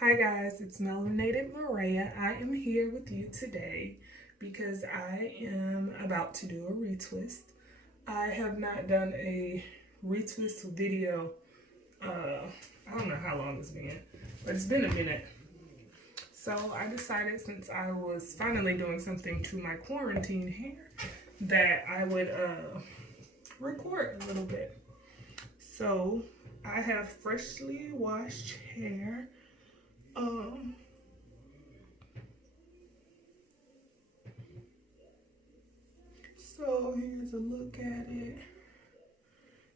Hi guys, it's Melanated Maria. I am here with you today because I am about to do a retwist. I have not done a retwist video. I don't know how long it's been, but it's been a minute. So I decided, since I was finally doing something to my quarantine hair, that I would record a little bit. So I have freshly washed hair. So here's a look at it.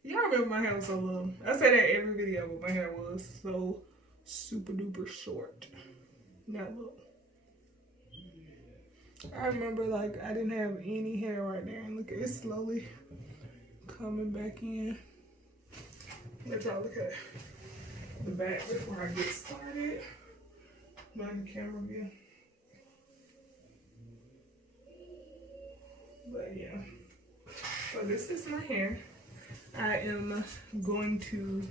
Y'all remember my hair was so long. I say that every video, but my hair was so super duper short. Now look. I remember like I didn't have any hair right there, and look at it slowly coming back in. Let y'all look at the back before I get started. Mind the camera view. But yeah, so this is my hair. I am going to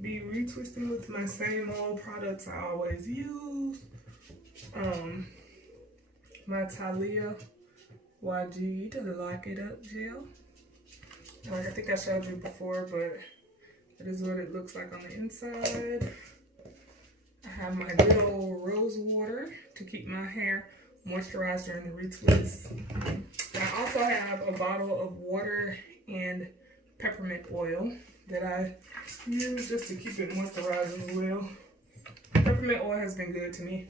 be retwisting with my same old products I always use. My Taaliaj Waajid Lock It Up Gel. Like I think I showed you before, but that is what it looks like on the inside. I have my good old rose water to keep my hair moisturized during the retwist. I also have a bottle of water and peppermint oil that I use just to keep it moisturized as well. Peppermint oil has been good to me.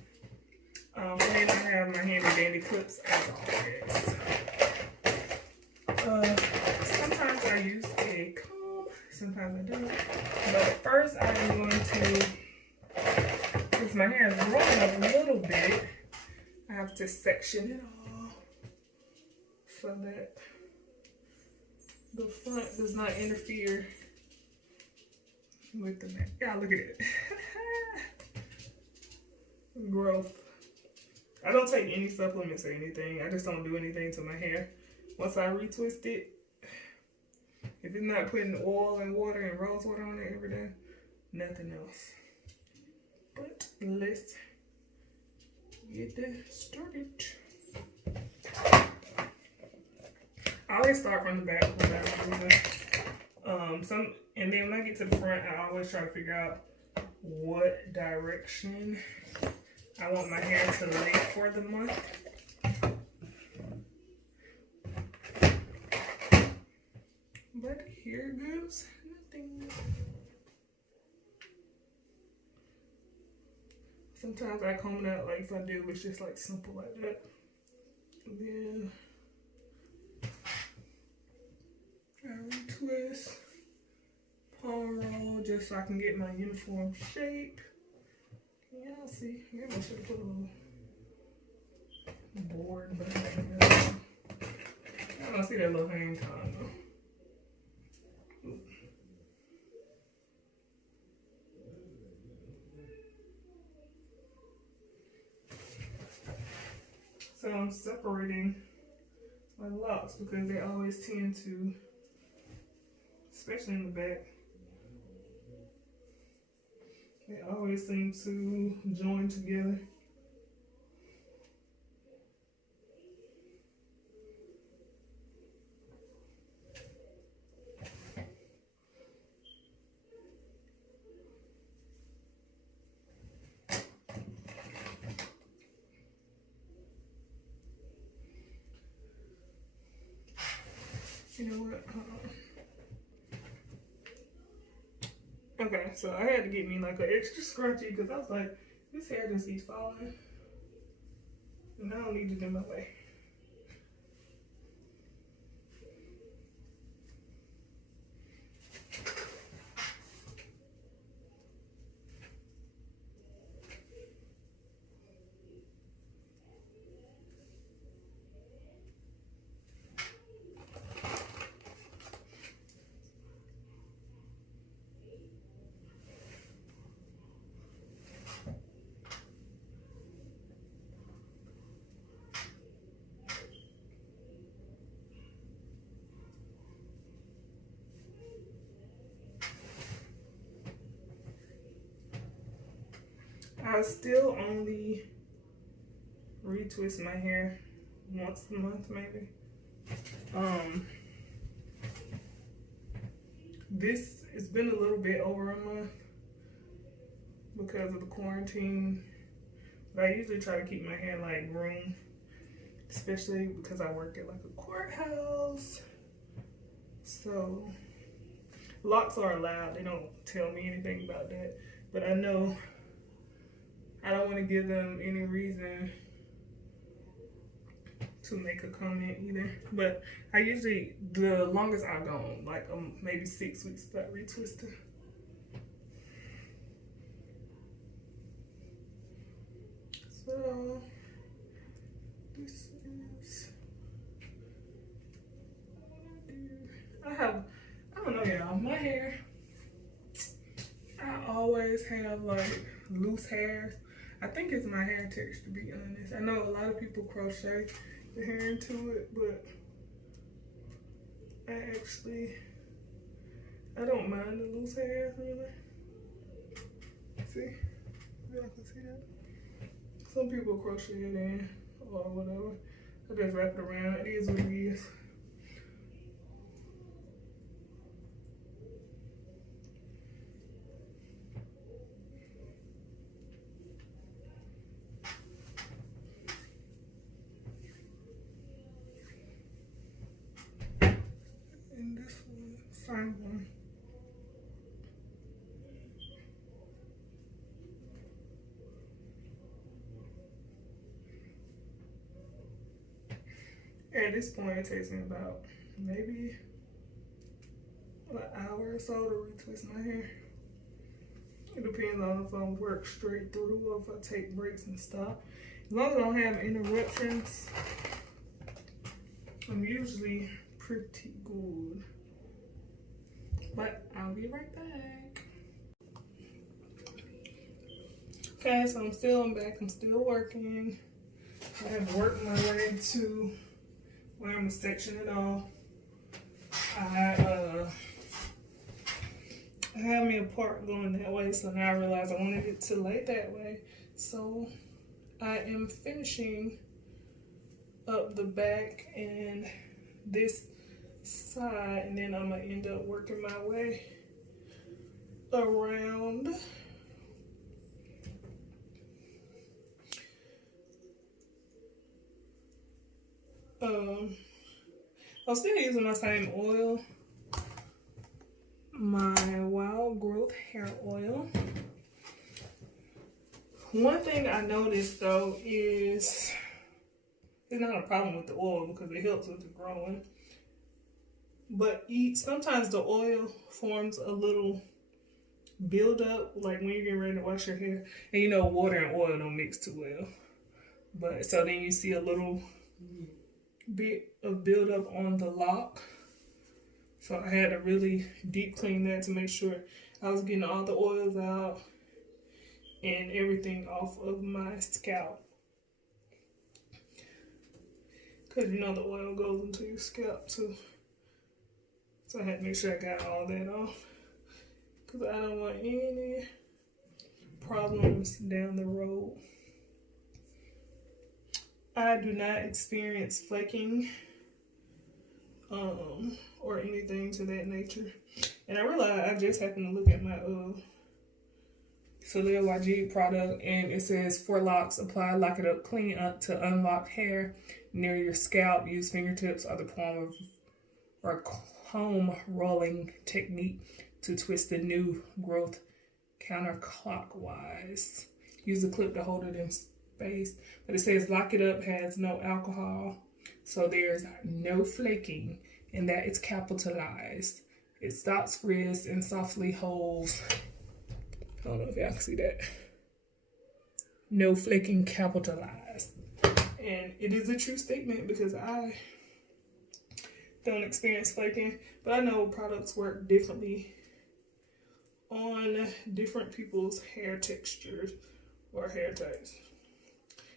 And then I have my handy dandy clips as always. Sometimes I use a comb, sometimes I don't. But first I am going to, since my hair is growing up a little bit, I have to section it off so that the front does not interfere with the back. Yeah, look at it. Growth. I don't take any supplements or anything. I just don't do anything to my hair. Once I retwist it, if it's not putting oil and water and rose water on it every day, nothing else. But let's get this started. I always start from the back when I'm doing and then when I get to the front, I always try to figure out what direction I want my hair to lay for the month. But here goes nothing. Sometimes I comb it out like if I do, it's just like simple like that. And then I retwist, palm roll just so I can get my uniform shape. Yeah, see, maybe I should have put a little board, but I don't see that little hang time though. So I'm separating my locks because they always tend to, especially in the back, they always seem to join together. You know what? Okay, so I had to get me like an extra scrunchie because I was like, this hair just keeps falling. And I don't need it in my way. I still only retwist my hair once a month, maybe. This, it's been a little bit over a month because of the quarantine. But I usually try to keep my hair like groomed, especially because I work at like a courthouse. So locks are allowed. They don't tell me anything about that. But I know I don't want to give them any reason to make a comment either. But I usually, the longest I've gone, like maybe 6 weeks without retwisting. So this is, I don't know y'all, my hair, I always have like loose hairs. I think it's my hair texture, to be honest. I know a lot of people crochet the hair into it, but I don't mind the loose hairs really. See? Y'all can see that? Some people crochet it in or whatever. I just wrap it around. It is what it is. And this one, same one. At this point, it takes me about maybe an hour or so to retwist my hair. It depends on if I work straight through or if I take breaks and stop. As long as I don't have interruptions, I'm usually pretty good. But I'll be right back. Okay, so I'm back. I'm still working. I have worked my way to where I'm gonna section it off. I had me a part going that way, so now I realize I wanted it to lay that way. So I am finishing up the back and this side, and then I'm gonna end up working my way around. I'm still using my same oil, my Wild Growth hair oil. One thing I noticed though is it's not a problem with the oil because it helps with the growing. But sometimes the oil forms a little buildup, like when you're getting ready to wash your hair. And you know, water and oil don't mix too well. But so then you see a little bit of buildup on the lock. So I had to really deep clean that to make sure I was getting all the oils out and everything off of my scalp. Because you know the oil goes into your scalp too. So I had to make sure I got all that off. Because I don't want any problems down the road. I do not experience flaking or anything to that nature. And I realized I just happened to look at my Taaliaj Waajid product, and it says for locks, apply lock it up clean up to unlocked hair near your scalp. Use fingertips or the palm of or comb rolling technique to twist the new growth counterclockwise. Use a clip to hold it in space. But it says lock it up has no alcohol, so there's no flaking, and that it's capitalized. It stops frizz and softly holds. I don't know if y'all can see that. No flaking, capitalized. And it is a true statement because I don't experience flaking, but I know products work differently on different people's hair textures or hair types.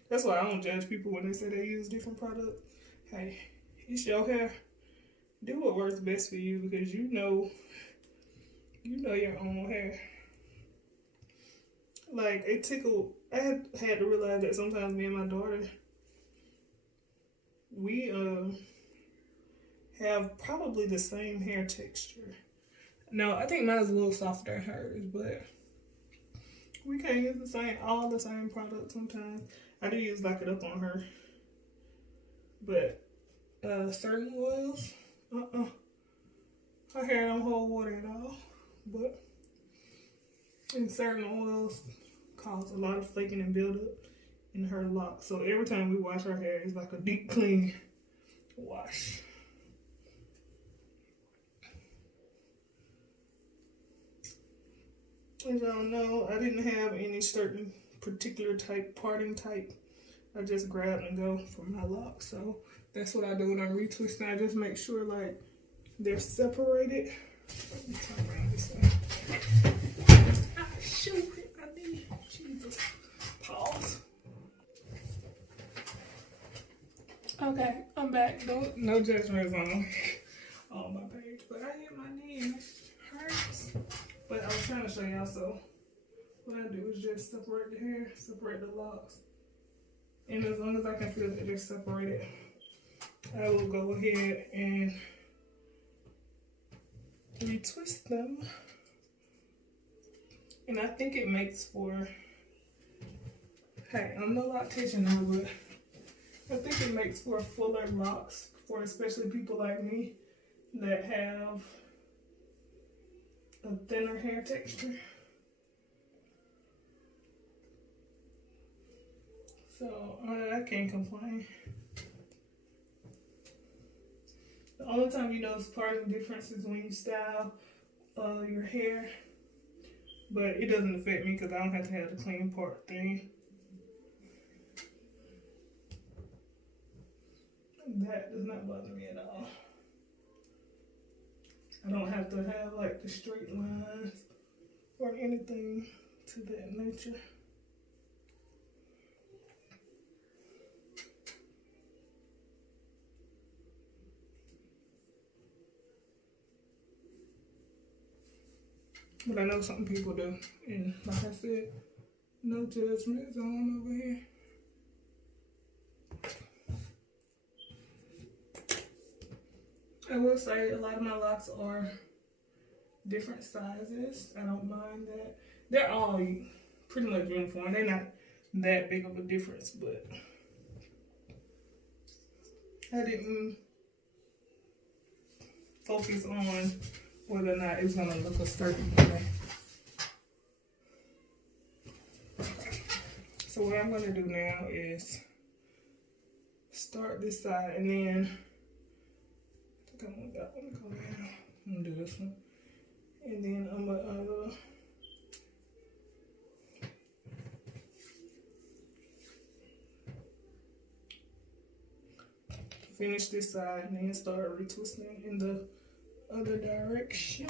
That's why I don't judge people when they say they use different products. Hey, it's your hair. Do what works best for you because you know your own hair. Like, it tickled. I had to realize that sometimes me and my daughter, we have probably the same hair texture. No, I think mine's a little softer than hers, but we can't use all the same products sometimes. I do use Lock It Up on her, but certain oils, her hair don't hold water at all. But in certain oils, cause a lot of flaking and buildup in her locks. So every time we wash her hair, it's like a deep clean wash. As y'all know, I didn't have any certain particular type, parting type. I just grab and go for my locks. So that's what I do when I'm retwisting. I just make sure like they're separated. Let me turn around this way. Ah, shoot, I need Jesus. Pause. Okay, I'm back. No judgment on my page, but I hit my knee and it hurts. But I was trying to show y'all, so what I do is just separate the hair, separate the locks. And as long as I can feel that they're separated, I will go ahead and retwist them. And I think it makes for, hey, I'm no loctician now, but I think it makes for fuller locks for especially people like me that have a thinner hair texture. So I can't complain. The only time you notice parting difference is when you style your hair, but it doesn't affect me because I don't have to have the clean part thing. That does not bother me at all. I don't have to have like the straight lines or anything to that nature. But I know some people do, and like I said, no judgment zone over here. I will say a lot of my locks are different sizes. I don't mind that. They're all pretty much uniform. They're not that big of a difference, but I didn't focus on whether or not it's gonna look a certain way. So what I'm gonna do now is start this side, and then I think I want that one to go down. I'm gonna do this one, and then I'm gonna finish this side and then start retwisting in the other direction.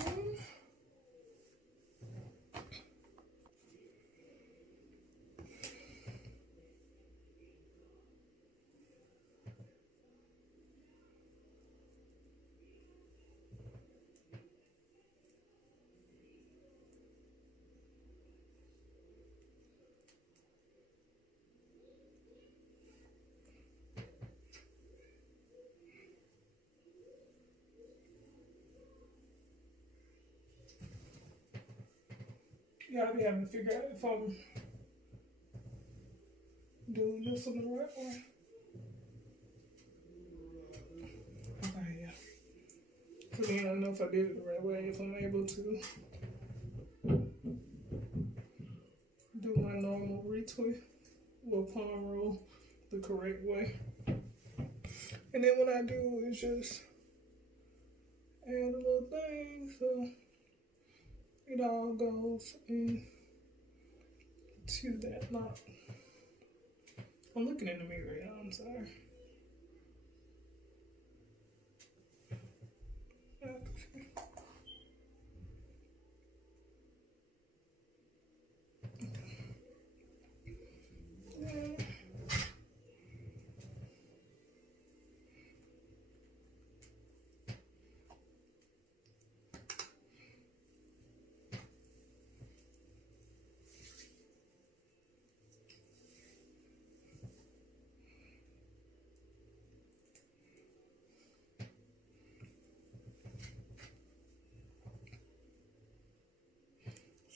Yeah, I'll be having to figure out if I'm doing this in the right way. Okay, yeah. So then I don't know if I did it the right way, if I'm able to do my normal retwist or palm roll the correct way. And then what I do is just add a little thing so it all goes into that lock. I'm looking in the mirror, y'all, I'm sorry.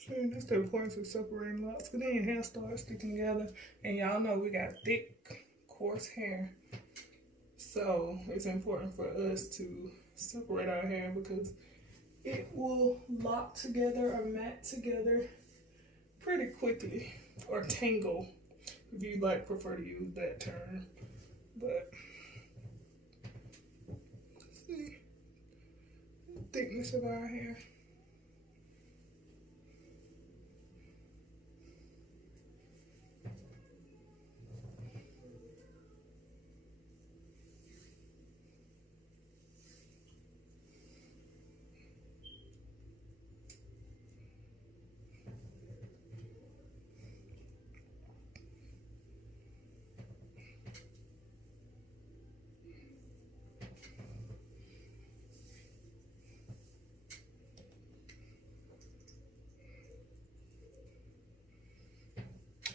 See, that's the importance of separating locks. Because then your hair starts sticking together. And y'all know we got thick, coarse hair. So it's important for us to separate our hair because it will lock together or mat together pretty quickly. Or tangle, if you like prefer to use that term. But let's see the thickness of our hair.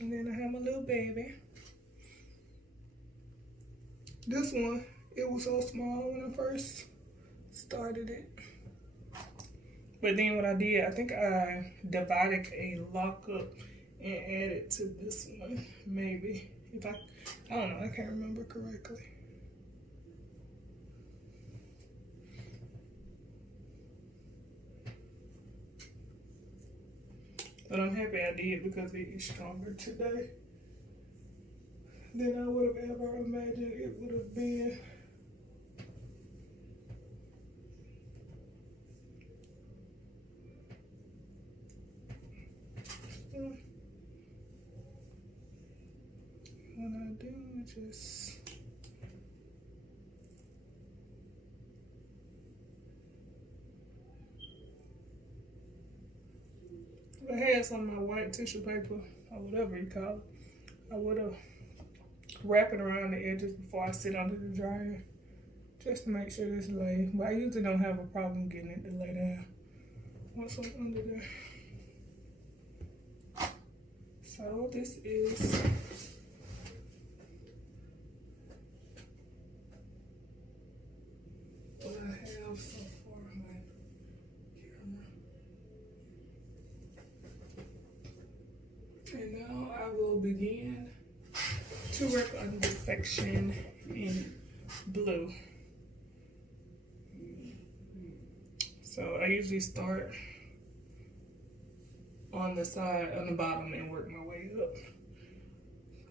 And then I have my little baby. This one, it was so small when I first started it. But then what I did, I think I divided a lock up and added to this one, maybe. If I don't know, I can't remember correctly. But I'm happy I did because it is stronger today than I would have ever imagined it would have been. When I do, just if I had some of my white tissue paper or whatever you call it, I would have wrapped it around the edges before I sit under the dryer just to make sure this lay. But I usually don't have a problem getting it to lay down once I'm under there. So this is what I have so far on my camera. And now I will begin to work on this section in blue. So I usually start on the side, on the bottom, and work my way up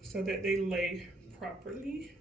so that they lay properly.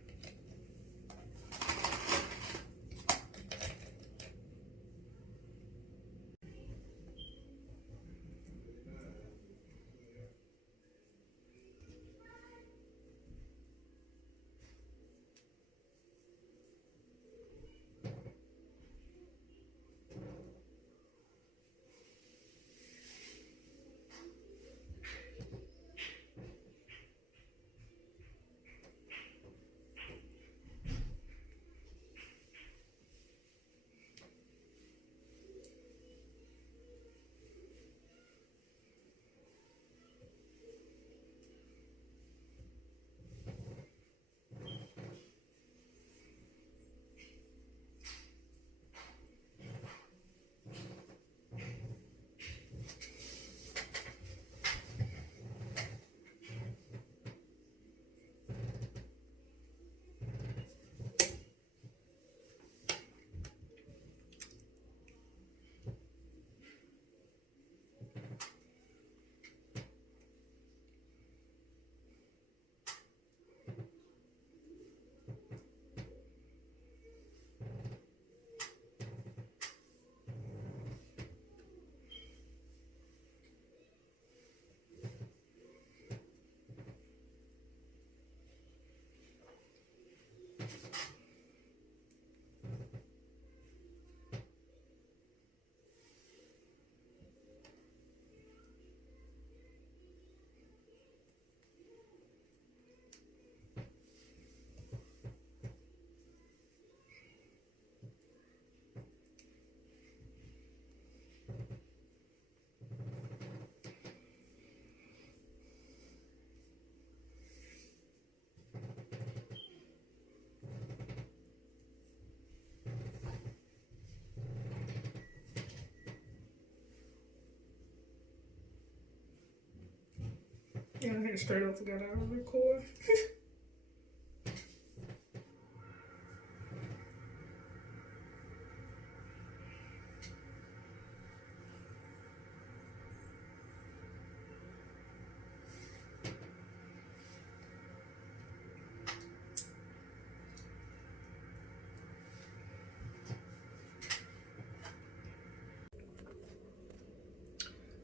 Yeah, I had straight up forgot I was recording.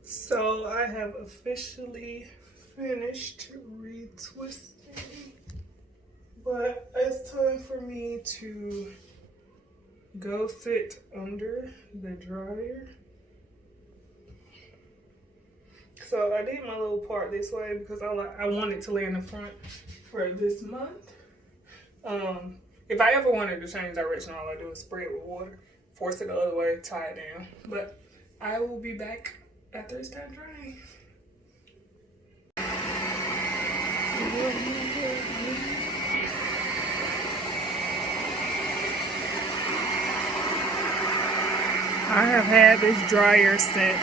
So I have officially finished retwisting, but it's time for me to go sit under the dryer. So I did my little part this way because I wanted to lay in the front for this month. If I ever wanted to change direction, all I do is spray it with water, force it the other way, tie it down. But I will be back after it's done drying. I have had this dryer since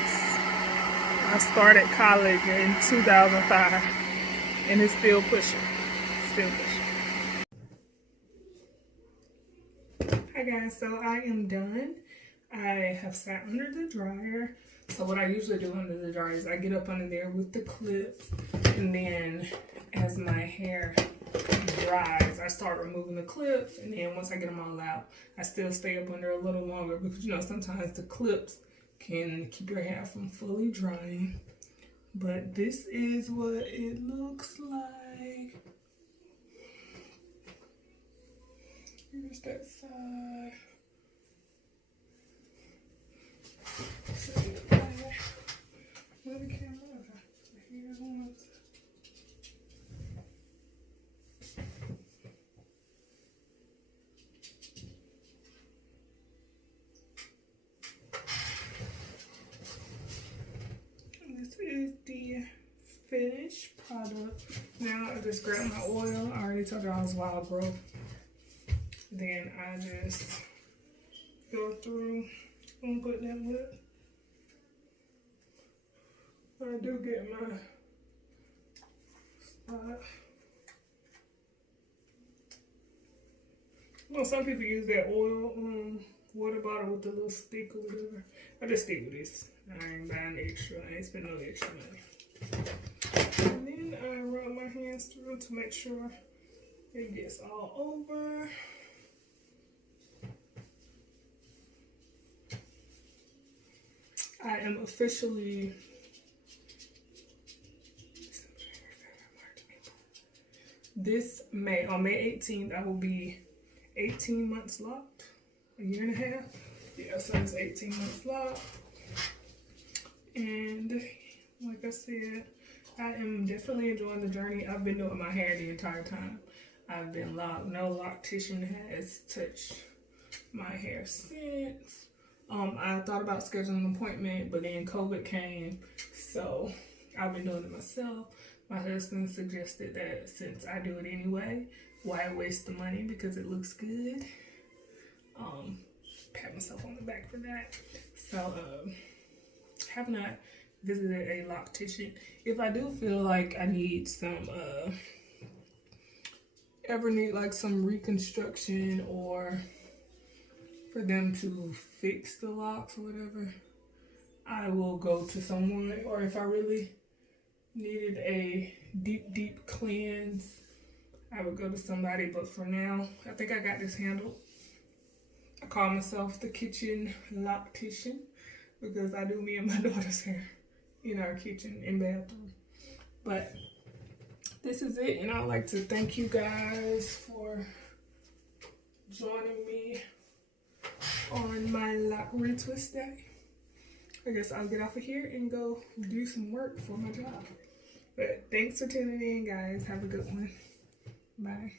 I started college in 2005, and it's still pushing, still pushing. Hi guys, so I am done. I have sat under the dryer. So what I usually do under the dryer is I get up under there with the clips, and then as my hair dries, I start removing the clips, and then once I get them all out, I still stay up under a little longer because, you know, sometimes the clips can keep your hair from fully drying. But this is what it looks like. Here's that side. Show you the back. Where the camera? Here's one. This is the finished product. Now I just grab my oil. I already told you I was wild broke. Then I just go through and put them with. I do get my spot. You know, some people use that oil water bottle with the little stick or whatever. I just stick with this. I ain't buying extra. I ain't spending no extra money. And then I rub my hands through to make sure it gets all over. I am officially this May, on May 18th, I will be 18 months locked, a year and a half. Yeah, so it's 18 months locked. And like I said, I am definitely enjoying the journey. I've been doing my hair the entire time I've been locked. No loctician has touched my hair since. I thought about scheduling an appointment, but then COVID came, so I've been doing it myself. My husband suggested that since I do it anyway, why waste the money because it looks good. Pat myself on the back for that. So, have not visited a loctician. If I do feel like I need some, ever need like some reconstruction or for them to fix the locks or whatever, I will go to someone. Or if I really needed a deep cleanse, I would go to somebody. But for now, I think I got this handled. I call myself the kitchen loctician because I do me and my daughter's hair in our kitchen and bathroom. But this is it, and I'd like to thank you guys for joining me on my lock retwist day. I guess I'll get off of here and go do some work for my job. But thanks for tuning in, guys. Have a good one. Bye.